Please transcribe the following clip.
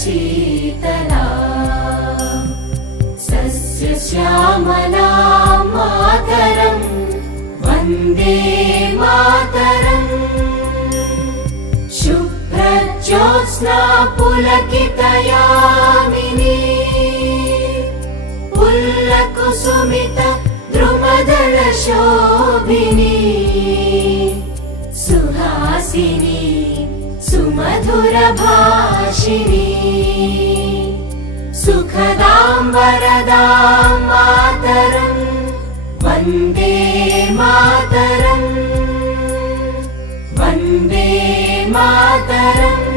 Sheetla सस्यश्यामला Mataram Vande Mataram शुभ्रज्योत्स्ना पुलकितयामिनी पुल्लकुसुमित द्रुमदलशोभिनी Suhasini सुमधुरभाषिणी सुखदां वरदां Mataram Vande Mataram Vande Mataram.